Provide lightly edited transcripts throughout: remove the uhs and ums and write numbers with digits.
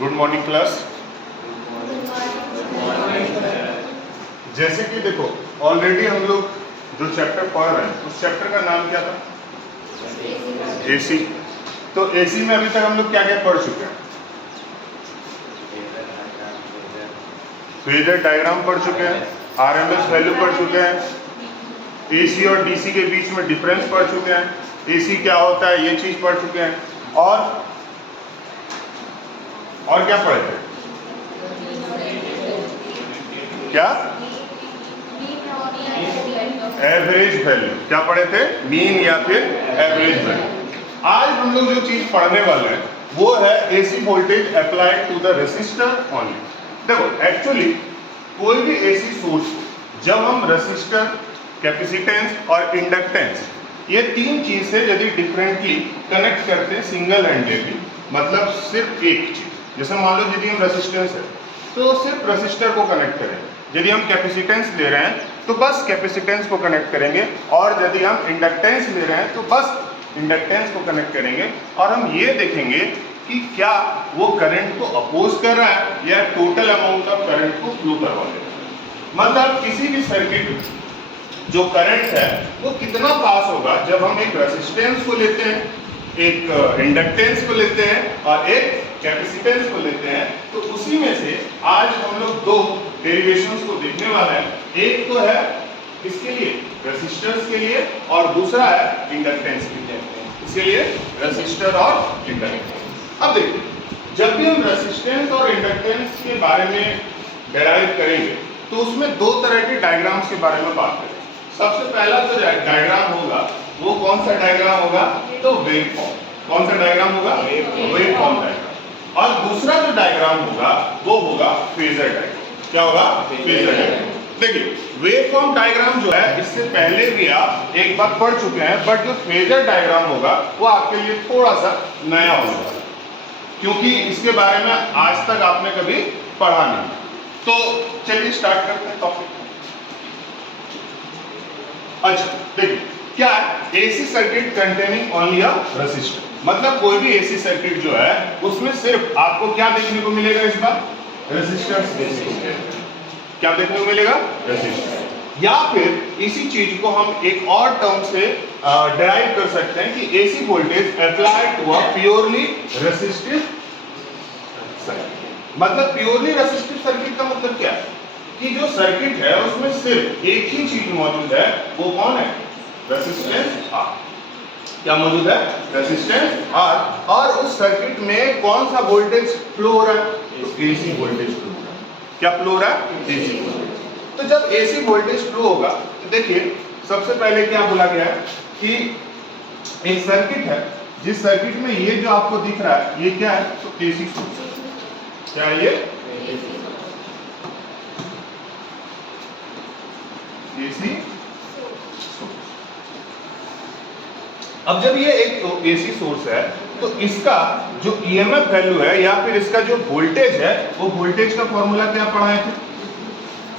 Good morning class. जैसे कि देखो ऑलरेडी हम लोग जो चैप्टर पढ़ रहे हैं उस चैप्टर का नाम क्या था? एसी। तो एसी में अभी तक हम लोग क्या क्या पढ़ चुके हैं? फेजर डायग्राम पढ़ चुके हैं, आरएमएस वैल्यू पढ़ चुके हैं, एसी और डीसी के बीच में डिफरेंस पढ़ चुके हैं, एसी क्या होता है ये चीज पढ़ चुके हैं, और क्या पढ़े थे? क्या? Average value. क्या पढ़े थे? मीन या फिर एवरेज वैल्यू। आज हम लोग जो चीज पढ़ने वाले हैं वो है AC voltage applied to the resistor only. देखो एक्चुअली कोई भी एसी सोर्स जब हम रेसिस्टर, कैपेसिटेंस और इंडक्टेंस ये तीन चीज से यदि डिफरेंटली कनेक्ट करते हैं सिंगल हैंडेडली, मतलब सिर्फ एक चीज, जैसे मान लो यदि हम रेसिस्टेंस है तो सिर्फ रेसिस्टर को कनेक्ट करेंगे, यदि हम कैपेसिटेंस ले रहे हैं तो बस कैपेसिटेंस को कनेक्ट करेंगे, और यदि हम इंडक्टेंस ले रहे हैं तो बस इंडक्टेंस को कनेक्ट करेंगे, और हम ये देखेंगे कि क्या वो करंट को अपोज कर रहा है या टोटल अमाउंट ऑफ करंट को फ्लो करवा दे रहा है। मतलब किसी भी सर्किट में जो करंट है वो कितना पास होगा जब हम एक रेसिस्टेंस को लेते हैं, एक इंडक्टेंस को लेते हैं और एक कैपेसिटेंस को लेते हैं। तो उसी में से आज हम लोग दो डेरिवेशंस को देखने वाले हैं। एक तो है इसके लिए रेसिस्टर्स के लिए और दूसरा है इंडक्टेंस के लिए। इसके लिए रेसिस्टर और इंडक्टेंस। अब देखिए जब भी हम रेसिस्टेंस और इंडक्टेंस के बारे में डेराइव करेंगे तो उसमें दो तरह के डायग्राम्स के बारे में बात करेंगे। सबसे पहला जो डायग्राम होगा वो कौन सा डायग्राम होगा? तो वेव फॉर्म। कौन सा डायग्राम होगा? Wave form diagram. और दूसरा जो डायग्राम होगा वो होगा फेजर डायग्राम। क्या होगा? Phasor diagram. देखिए वेव फॉर्म डायग्राम जो है इससे पहले भी आप एक बार पढ़ चुके हैं, बट जो फेजर डायग्राम होगा वो आपके लिए थोड़ा सा नया होगा क्योंकि इसके बारे में आज तक आपने कभी पढ़ा नहीं। तो चलिए स्टार्ट करते हैं टॉपिक। अच्छा देखिए क्या है एसी सर्किट कंटेनिंग ओनली अ रेसिस्टर, मतलब कोई भी एसी सर्किट जो है उसमें सिर्फ आपको क्या देखने को मिलेगा? इस बार रेसिस्टर। क्या देखने को मिलेगा? रेसिस्टर। या फिर इसी चीज को हम एक और टर्म से डिराइव कर सकते हैं कि AC voltage applied to a purely resistive circuit. मतलब प्योरली रेसिस्टिव सर्किट का मतलब क्या है कि जो सर्किट है उसमें सिर्फ एक ही चीज मौजूद है, वो कौन है? Resistance R. क्या मौजूद है? Resistance R. और उस सर्किट में कौन सा वोल्टेज फ्लो हो रहा है? एसी वोल्टेज फ्लो हो रहा है। क्या फ्लो हो रहा है? AC voltage. तो जब एसी वोल्टेज फ्लो होगा तो देखिए सबसे पहले क्या बोला गया है कि एक सर्किट है जिस सर्किट में ये जो आपको दिख रहा है ये क्या है? तो एसी सोर्स है। क्या है ये? AC source. अब जब ये एक एसी सोर्स है तो इसका जो ईएमएफ वैल्यू है या फिर इसका जो वोल्टेज है वो वोल्टेज का फॉर्मूला क्या पढ़ाए थे?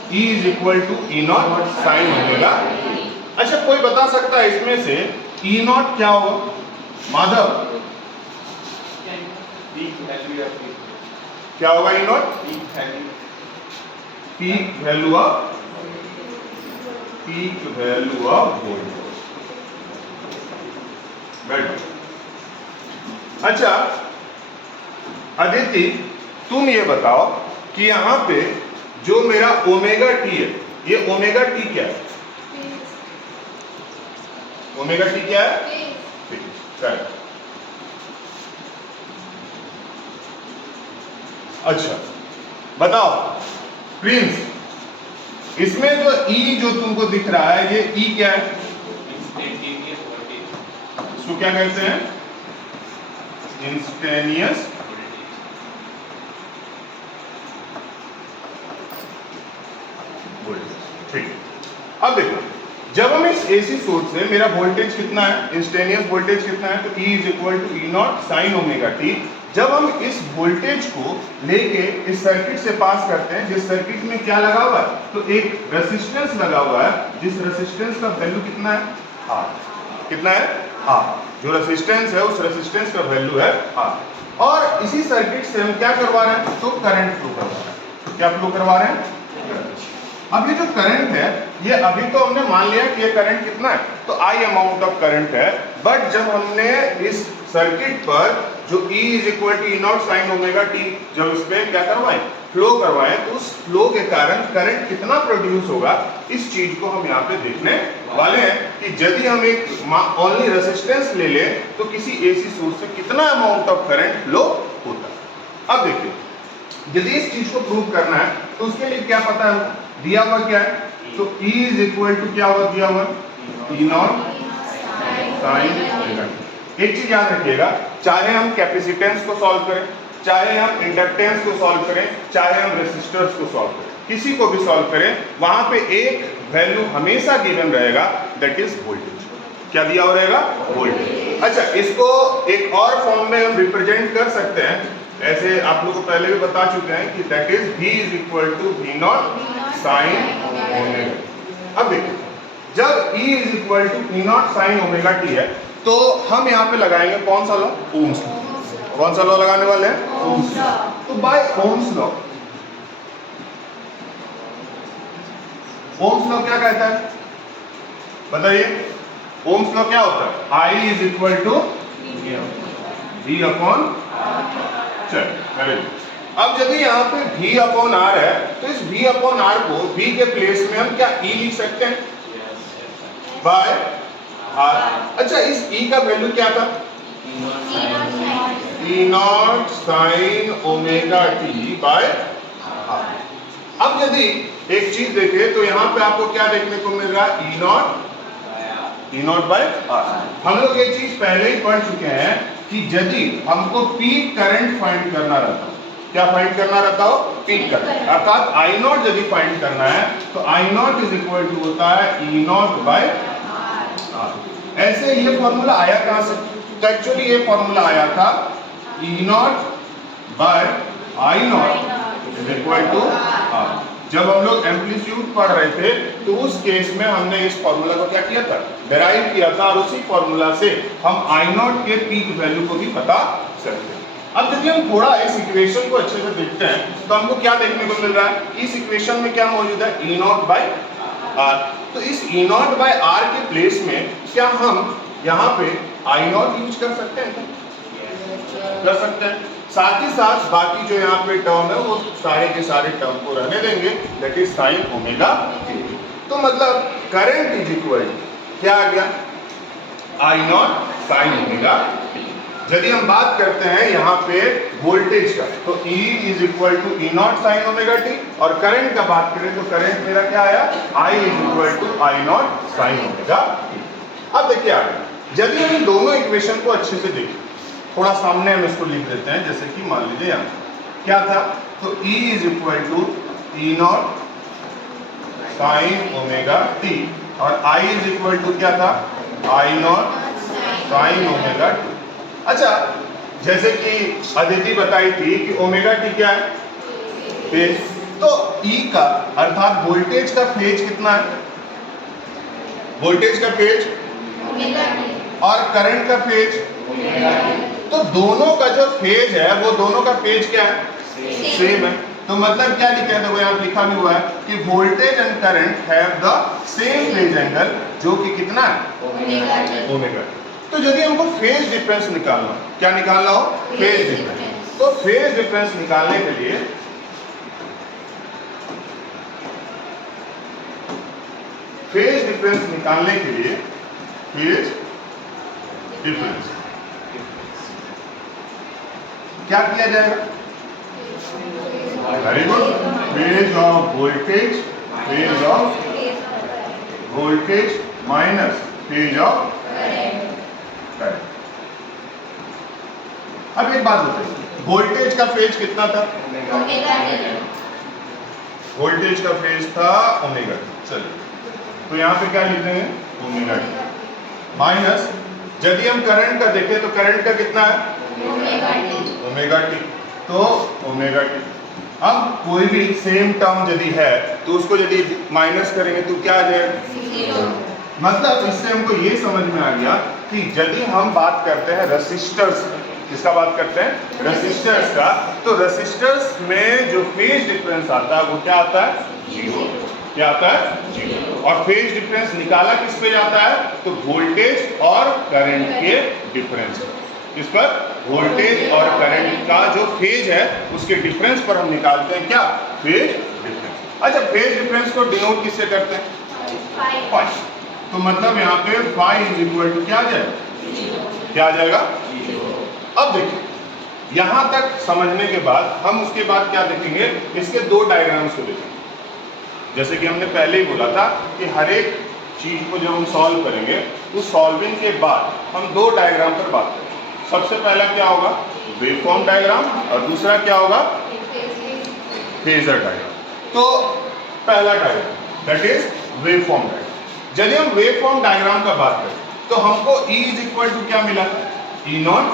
E is equal to E naught sine omega. अच्छा कोई बता सकता है इसमें से ई नॉट क्या होगा? माधव क्या होगा E naught? Peak value of voltage. अच्छा अदिति तुम ये बताओ कि यहाँ पे जो मेरा ओमेगा टी है ये ओमेगा टी क्या है? ओमेगा टी क्या है? करेक्ट। अच्छा बताओ प्रिंस, इसमें जो ई जो तुमको दिख रहा है ये ई क्या है? इसको क्या कहते हैं? Instantaneous voltage. ठीक। अब देखो जब हम इस एसी सोर्स से मेरा वोल्टेज कितना है? इंस्टेंटेनियस वोल्टेज कितना है? तो E is equal to E naught sine omega t. जब हम इस वोल्टेज को लेके इस सर्किट से पास करते हैं, जिस सर्किट में क्या लगा हुआ है? तो एक रेसिस्टेंस लगा हुआ है, जिस रेसिस्टेंस का वैल्यू कितना है? R। कितना है? R। जो रेसिस्टेंस है उस रेसिस्टेंस का वैल्यू है R। और इसी सर्किट से हम क्या करवा रहे हैं, तो करंट फ्लो करवा रहे हैं। क्या फ्लो करवा रहे हैं? अब ये जो करंट है, ये अभी तो हमने मान लिया कि ये करंट कितना है, तो I अमाउंट ऑफ करंट है। बट जब हमने इस सर्किट पर जो E is equal to E0 sine omega t, जब इस पे क्या करवाएं, फ्लो करवाएं, तो उस फ्लो के कारण करंट कितना प्रोड्यूस होगा, इस चीज को हम यहाँ पे देखने वाले हैं कि यदि हम एक ओनली रेजिस्टेंस ले लें तो किसी एसी सोर्स से कितना अमाउंट ऑफ करंट फ्लो होता है। अब देखिए, यदि इस चीज को प्रूव करना है तो उसके लिए क्या पता है, दिया हुआ क्या है, तो E इज इक्वल टू क्या हुआ, दिया हुआ E0 साइन ओमेगा टी। एक चीज याद रखिएगा, चाहे हम कैपेसिटेंस को सॉल्व करें, चाहे हम इंडक्टेंस को सॉल्व करें, चाहे हम रेसिस्टर्स को सॉल्व करें, किसी को भी सॉल्व करें, वहां पे एक वैल्यू हमेशा गिवन रहेगा, दैट इज वोल्टेज। क्या दिया हुआ रहेगा, वोल्टेज। अच्छा, इसको एक और फॉर्म में हम रिप्रेजेंट कर सकते हैं, ऐसे आप लोग को पहले भी बता चुके हैं कि that is V is equal to V0 sine omega. अब देखिए, जब E is equal to E0 sine omega t है, तो हम यहाँ पे लगाएंगे कौन सा लॉ, ओम्स लॉ। कौन सा लॉ लगाने वाले हैं, ओम्स लॉ। तो by ohm's law, ohm's law क्या कहता है, बताइए, ओम्स लॉ क्या होता है, I is equal to V upon, चल, अब यदि यहाँ पे V अपॉन R है, तो इस V अपॉन R को V के प्लेस में हम क्या E लिख सकते हैं, बाय R। अच्छा, इस E का वैल्यू क्या था, E0 sine omega t by R। अब यदि एक चीज देखें तो यहाँ पे आपको क्या देखने को मिल रहा है, E0 बाय R। हम लोग ये चीज पहले ही पढ़ चुके हैं कि यदि हमको पीक करंट फाइंड करना रहता हो, क्या फाइंड करना रहता हो, पीक करंट, अर्थात I0 यदि फाइंड करना है तो I0 इज इक्वल टू होता है E0 बाय R। ऐसे ये फॉर्मूला आया कहां से, तो एक्चुअली ये फॉर्मूला आया था E0 by I0 is equal to R। जब हम लोग एम्पलीट्यूड पढ़ रहे थे तो उस केस में हमने इस फॉर्मूला को क्या किया था, डेराइव किया था, और उसी फॉर्मूला से हम I0 के पीक वैल्यू को भी बता सकते हैं। अब यदि हम थोड़ा इस इक्वेशन को अच्छे से देखते हैं तो हमको क्या देखने को मिल रहा है, इस इक्वेशन में क्या मौजूद है, E0 बाय R। तो इस E0 बाय R के प्लेस में क्या हम यहाँ पे I0 यूज कर सकते हैं, कर सकते हैं। साथ ही साथ बाकी जो यहाँ पे टर्म है वो सारे के सारे टर्म को रहने देंगे, that is sine omega T. तो मतलब करंट इज इक्वल क्या आ गया, I0 साइन ओमेगा टी। यदि हम बात करते हैं यहाँ पे वोल्टेज का, तो E is equal to E0 sine omega t, और करंट का बात करें तो करंट मेरा क्या आया, I is equal to I0 sine omega t. अब देखिए आगे, यदि हम इन दोनों इक्वेशन को अच्छे से देखें, थोड़ा सामने हम इसको लिख देते हैं, जैसे कि मान लीजिए यहाँ क्या था, तो E is equal to E0 sine omega t, और I इज इक्वल टू क्या था, I0 साइन ओमेगा टी। अच्छा, जैसे कि अदिति बताई थी कि ओमेगा टी क्या है, फेज, तो E का अर्थात वोल्टेज का फेज कितना है, वोल्टेज का फेज और करंट का फेज, तो दोनों का जो फेज है वो दोनों का फेज क्या है, सेम है। तो मतलब क्या लिखा है, देखो यहाँ लिखा भी हुआ है कि voltage and current have the same phase angle, जो कि कितना है, ओमेगा। तो यदि हमको फेज डिफरेंस निकालना, क्या निकालना हो, फेज डिफरेंस, तो फेज डिफरेंस निकालने के लिए फेज डिफरेंस निकालने के लिए फेज डिफरेंस क्या किया जाएगा, very good, phase of voltage, phase of voltage minus phase of current. अब एक बात बताइए, वोल्टेज का फेज कितना था, वोल्टेज का फेज था ओमेगा टी। चलिए, तो यहाँ पे क्या लिख देंगे, ओमेगा टी माइनस, यदि हम करंट का देखें तो करंट का कितना है, ओमेगा टी, तो ओमेगा टी। अब कोई भी सेम टर्म यदि है तो उसको यदि माइनस करेंगे तो क्या आ जाएगा, मतलब इससे हमको ये समझ में आ गया कि यदि हम बात करते हैं रेसिस्टर्स, किसका बात करते हैं, रेसिस्टर्स का, तो रेसिस्टर्स में जो फेज डिफरेंस आता है वो क्या आता है, जीरो। क्या आता है, जीरो। और फेज डिफरेंस निकाला किस पे जाता है, तो वोल्टेज और करंट के डिफरेंस, इस पर वोल्टेज और करंट का जो फेज है उसके डिफरेंस पर हम निकालते हैं क्या, फेज डिफरेंस। अच्छा, फेज डिफरेंस को डिनोट किससे करते हैं, फाई। तो मतलब यहाँ पे फाई इज इक्वल टू क्या आ जाएगा, क्या आ जाएगा, अब देखिए यहां तक समझने के बाद हम उसके बाद क्या देखेंगे, इसके दो डायग्राम्स को देखेंगे। जैसे कि हमने पहले ही बोला था कि हर एक चीज को जब हम सॉल्व करेंगे उस सॉल्विंग के बाद हम दो डायग्राम पर बात करेंगे। सबसे पहला क्या होगा, वेवफॉर्म डायग्राम, और दूसरा क्या होगा, फेजर डायग्राम। तो पहला diagram that is waveform diagram. यदि हम वेवफॉर्म डायग्राम का बात करें तो हमको E इज इक्वल टू क्या मिला, E not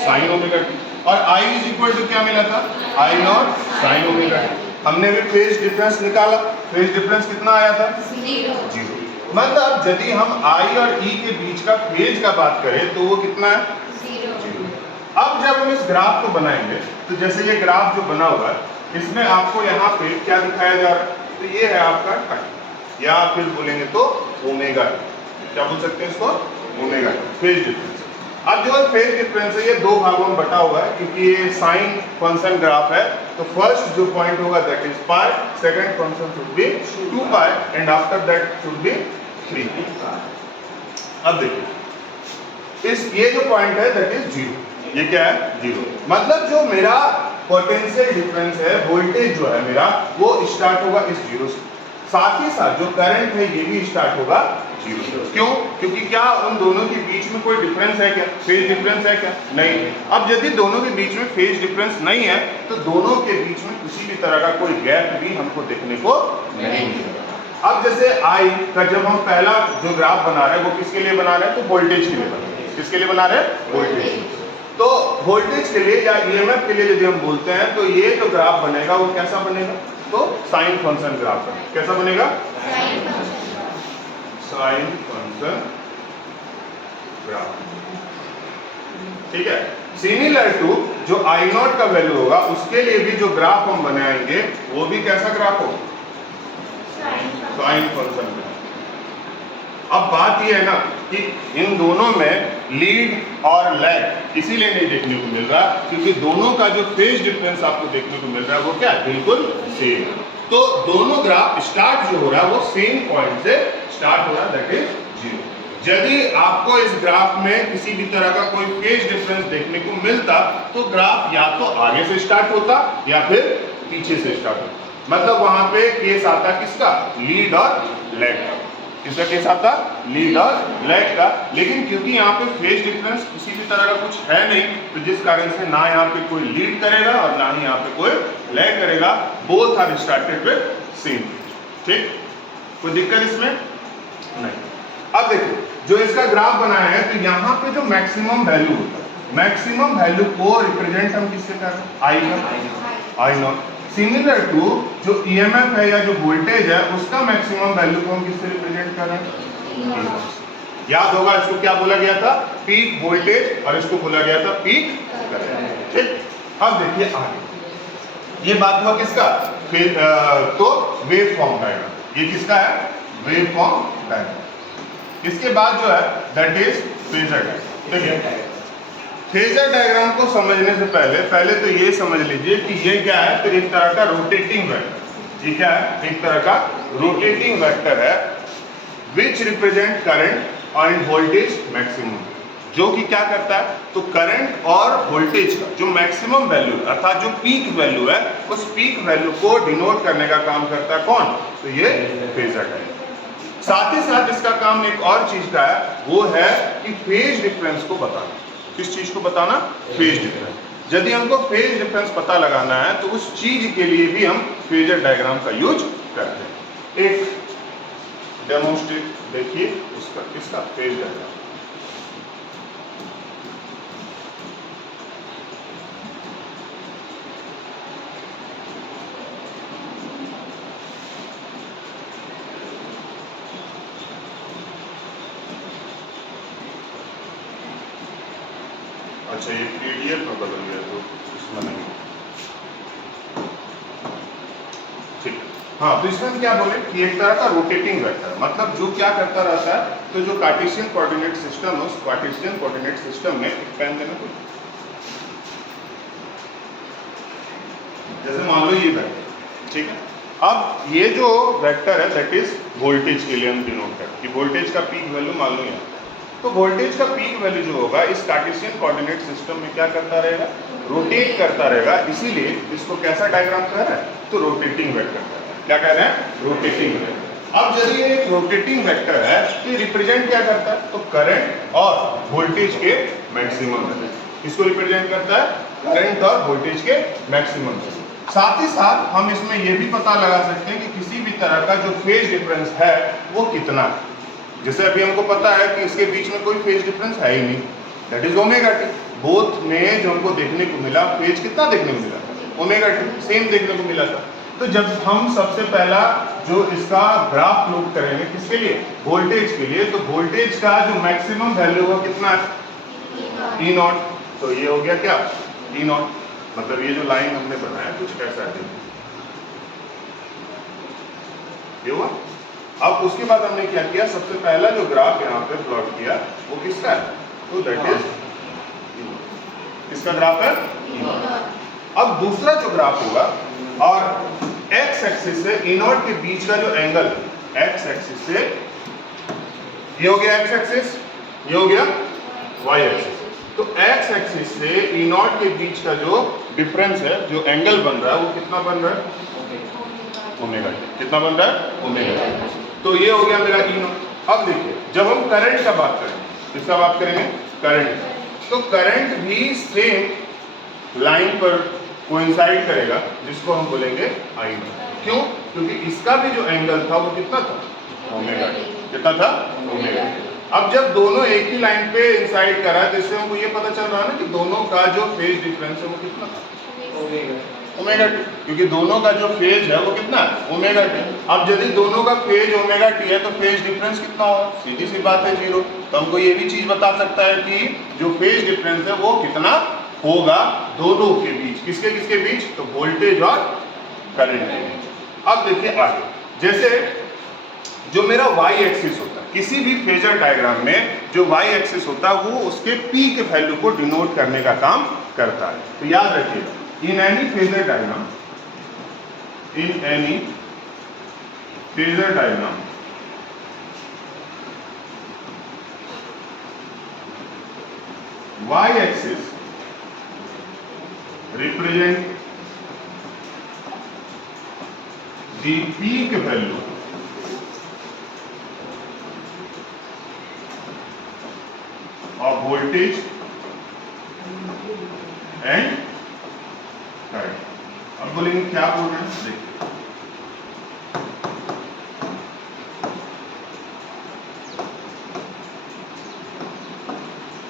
sine omega t, और I इज इक्वल टू क्या मिला था, I not sine omega T. हमने भी फेज डिफरेंस निकाला, फेज डिफरेंस कितना आया था, जीरो। मतलब यदि हम I और E के बीच का फेज का बात करें तो वो कितना है, जीरो। अब जब हम इस ग्राफ को बनाएंगे तो जैसे ये ग्राफ जो बना हुआ है इसमें आपको यहाँ पे क्या दिखाया जा रहा है, तो ये है आपका टाइम, या फिर बोलेंगे तो ओमेगा, क्या बोल सकते हैं इसको, ओमेगा, फेज डिफरेंस। अब जो फेज डिफरेंस है ये दो भागों में बटा हुआ है क्योंकि ये साइन फंक्शन ग्राफ है। तो फर्स्ट जो पॉइंट होगा that is pi, second function should be 2 pi and after that should be 3। अब देखिए इस ये जो पॉइंट है दैट इज जीरो, ये क्या है, जीरो। मतलब जो मेरा पोटेंशियल डिफरेंस है, वोल्टेज जो है मेरा वो स्टार्ट होगा इस जीरो से, साथ ही साथ जो करंट है ये भी स्टार्ट होगा जीरो से। क्यों, क्योंकि क्या उन दोनों के बीच में कोई डिफरेंस है क्या, फेज डिफरेंस है क्या, नहीं। अब यदि दोनों के बीच में फेज डिफरेंस नहीं है तो दोनों के बीच में किसी भी तरह का कोई गैप भी हमको देखने को नहीं मिलेगा। अब जैसे I का जब हम पहला जो ग्राफ बना रहे हैं वो किसके लिए बना रहे हैं, तो वोल्टेज के लिए बना रहे हैं। किसके लिए बना रहे हैं, वोल्टेज। तो वोल्टेज के लिए या EMF के लिए यदि हम बोलते हैं तो ये जो ग्राफ बनेगा वो कैसा बनेगा, तो साइन फंक्शन ग्राफ बनेगा। कैसा बनेगा, साइन फंक्शन ग्राफ, ठीक है। सिमिलर टू जो I नॉट का वैल्यू होगा उसके लिए भी जो ग्राफ हम बनाएंगे वो भी कैसा ग्राफ होगा, साइन फंक्शन ग्राफ। अब बात ये है ना कि इन दोनों में लीड और लैग इसीलिए नहीं देखने को मिल रहा क्योंकि दोनों का जो फेज डिफरेंस आपको देखने को मिल रहा है वो क्या है, बिल्कुल सेम है। तो दोनों ग्राफ स्टार्ट जो हो रहा है वो सेम पॉइंट से स्टार्ट हो रहा है दैट इज जीरो। यदि आपको इस ग्राफ में किसी भी तरह का कोई फेज डिफरेंस देखने को मिलता तो ग्राफ या तो आगे से स्टार्ट होता या फिर पीछे से स्टार्ट होता। मतलब वहां पे केस आता किसका, लीड और लैग का। किसका केस आता, लीड और लैग का। लेकिन क्योंकि यहाँ पे फेज डिफरेंस किसी भी तरह का कुछ है नहीं तो जिस कारण से ना यहाँ पे कोई लीड करेगा और ना ही यहाँ पे कोई लैग करेगा, both are started with same. ठीक, कोई दिक्कत इसमें नहीं। अब देखिए जो इसका ग्राफ बनाया है तो यहाँ पे जो मैक्सिमम वैल्यू होता है, मैक्सिमम वैल्यू को रिप्रेजेंट हम किससे कर रहे हैं, आई नॉट। सिमिलर टू जो EMF है या जो वोल्टेज है उसका मैक्सिमम वैल्यू को हम किससे रिप्रेजेंट कर रहे हैं, याद होगा इसको क्या बोला गया था, पीक वोल्टेज, और इसको बोला गया था पीक करंट। ठीक, अब देखिए आगे ये बात हुआ किसका, फिर तो वेव फॉर्म डायग्राम। ये किसका है, वेव फॉर्म डायग्राम। इसके बाद जो है दैट इज फेजर डायग्राम। देखिए फेजर डायग्राम को समझने से पहले तो ये समझ लीजिए कि ये क्या है, तो एक तरह का रोटेटिंग वेक्टर। ये क्या है, एक तरह का रोटेटिंग वेक्टर है which represent current end voltage maximum, जो कि क्या करता है, तो करंट और वोल्टेज का जो मैक्सिमम वैल्यू अर्थात जो पीक वैल्यू है उस पीक वैल्यू को डिनोट करने का काम करता है कौन, तो ये फेजर डायग्राम। साथ ही साथ इसका काम एक और चीज का है, वो है कि फेज डिफरेंस को बताना। किस चीज को बताना, फेज डिफरेंस। यदि हमको फेज डिफरेंस पता लगाना है तो उस चीज के लिए भी हम फेजर डायग्राम का यूज करते हैं। एक डेमोन्स्ट्रेट देखिए उसका, किसका, फेज डायग्राम। अच्छा ये पीडीएफ में बदल गया तो इसमें नहीं, ठीक है। हाँ, तो इसमें हम क्या बोले कि एक तरह का रोटेटिंग वेक्टर, मतलब जो क्या करता रहता है, तो जो कार्टेशियन कोऑर्डिनेट सिस्टम है, उस कार्टेशियन कोऑर्डिनेट सिस्टम में एक पेन देना कोई, जैसे मान लो ये वेक्टर, ठीक है। अब ये जो वेक्टर है दैट इज वोल्टेज के लिए हम डिनोट करते हैं कि वोल्टेज का पीक वैल्यू मान लो यहाँ, तो वोल्टेज का पीक वैल्यू जो होगा इस कार्टेशियन कोऑर्डिनेट सिस्टम में क्या करता रहेगा, रोटेट करता रहेगा, इसीलिए इसको कैसा डायग्राम कह रहा है, तो रोटेटिंग वेक्टर कह रहा है। क्या कह रहे हैं, रोटेटिंग वेक्टर। अब यदि ये एक रोटेटिंग वेक्टर है तो रिप्रेजेंट क्या करता है, तो करंट और वोल्टेज के मैक्सिमम वैल्यू, इसको रिप्रेजेंट करता है करंट और वोल्टेज के मैक्सिमम वैल्यू। साथ ही साथ हम इसमें यह भी पता लगा सकते हैं कि किसी भी तरह का जो फेज डिफरेंस है वो कितना है। जैसे अभी हमको पता है कि इसके बीच में कोई फेज डिफरेंस है ही नहीं, that is omega T. Both में जो हमको देखने को मिला फेज कितना देखने को मिला, ओमेगा टी सेम देखने को मिला था। तो जब हम सबसे पहला जो इसका ग्राफ प्लॉट करेंगे किसके लिए, वोल्टेज के लिए, तो वोल्टेज का जो मैक्सिमम वैल्यू वो कितना है, ई नॉट। तो ये हो गया क्या, ई नॉट, मतलब ये जो लाइन हमने बनाया कुछ ऐसा है, ये हुआ। अब उसके बाद हमने क्या किया, सबसे पहला जो ग्राफ यहाँ पे प्लॉट किया वो किसका है, तो दैट इज किसका ग्राफ है, अब दूसरा जो ग्राफ होगा और एक्स एक्सिस से ई नॉट के बीच का जो एंगल, एक्स एक्सिस से ये हो गया एक्स एक्सिस, ये हो गया वाई एक्सिस, तो एक्स एक्सिस से ई नॉट के बीच का जो डिफरेंस है, जो एंगल बन रहा है वो कितना बन रहा है, ओमेगा, कितना बन रहा है, ओमेगा। तो ये हो गया मेरा ई नॉट। अब देखिए जब हम करंट का बात करेंगे, किसका बात करेंगे, करंट, तो करंट भी सेम लाइन पर कोइंसाइड करेगा जिसको हम बोलेंगे आई नॉट। क्यों, क्योंकि इसका भी जो एंगल था वो कितना था, ओमेगा, कितना था, ओमेगा। अब जब दोनों एक ही लाइन पे इंसाइड करा है तो इससे हमको ये पता चल रहा है ना कि दोनों का जो फेज डिफरेंस है वो कितना था, ओमेगा टी, क्योंकि दोनों का जो फेज है वो कितना है, ओमेगा टी। अब यदि दोनों का फेज ओमेगा टी है तो फेज डिफरेंस कितना होगा, सीधी सी बात है, जीरो। तो हमको ये भी चीज बता सकता है कि जो फेज डिफरेंस है वो कितना होगा दोनों के बीच, किसके किसके बीच, तो वोल्टेज और करंट के बीच। अब देखिए आगे, जैसे जो मेरा वाई एक्सिस होता है किसी भी फेजर डायग्राम में, जो वाई एक्सिस होता है वो उसके पी के वैल्यू को डिनोट करने का काम करता है। तो याद रखिएगा, in any phasor diagram, in any phasor diagram Y axis represent the peak value of voltage and current। अब बोलेंगे क्या बोल रहे हैं, देखिए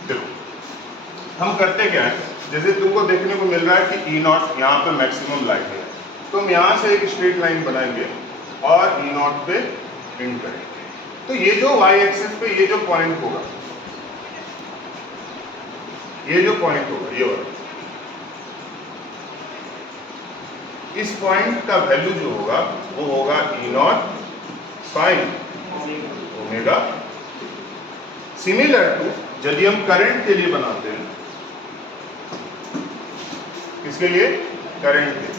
देखो हम करते क्या है, जैसे तुमको देखने को मिल रहा है कि ई नॉट यहाँ पे मैक्सिमम लाइन है, तो हम यहाँ से एक स्ट्रेट लाइन बनाएंगे और ई नॉट पे एंड करेंगे। तो ये जो वाई एक्सिस पे ये जो पॉइंट होगा, ये जो पॉइंट होगा ये वाला, इस पॉइंट का वैल्यू जो होगा वो होगा E naught sine omega. Similar to यदि हम करंट के लिए बनाते हैं, किसके लिए, करंट के लिए,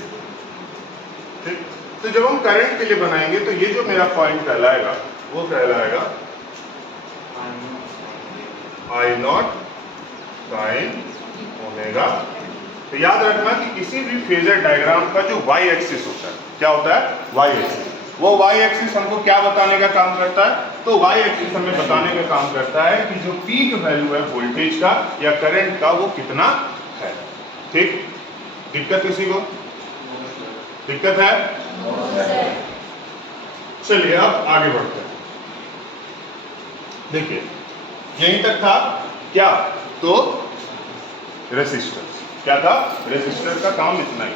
ठीक। तो जब हम करंट के लिए बनाएंगे तो ये जो मेरा पॉइंट कहलाएगा वो कहलाएगा आई नॉट साइन ओमेगा। तो याद रखना कि किसी भी फेजर डायग्राम का जो वाई एक्सिस होता है, क्या होता है, वाई एक्सिस, वो वाई एक्सिस हमको क्या बताने का काम करता है, तो वाई एक्सिस हमें बताने का काम करता है कि जो पीक वैल्यू है वोल्टेज का या करंट का वो कितना है, ठीक। दिक्कत किसी को, दिक्कत है, चलिए अब आगे बढ़ते हैं। देखिए यहीं तक था क्या, तो रेसिस्टर, क्या था, रेसिस्टर का काम इतना ही।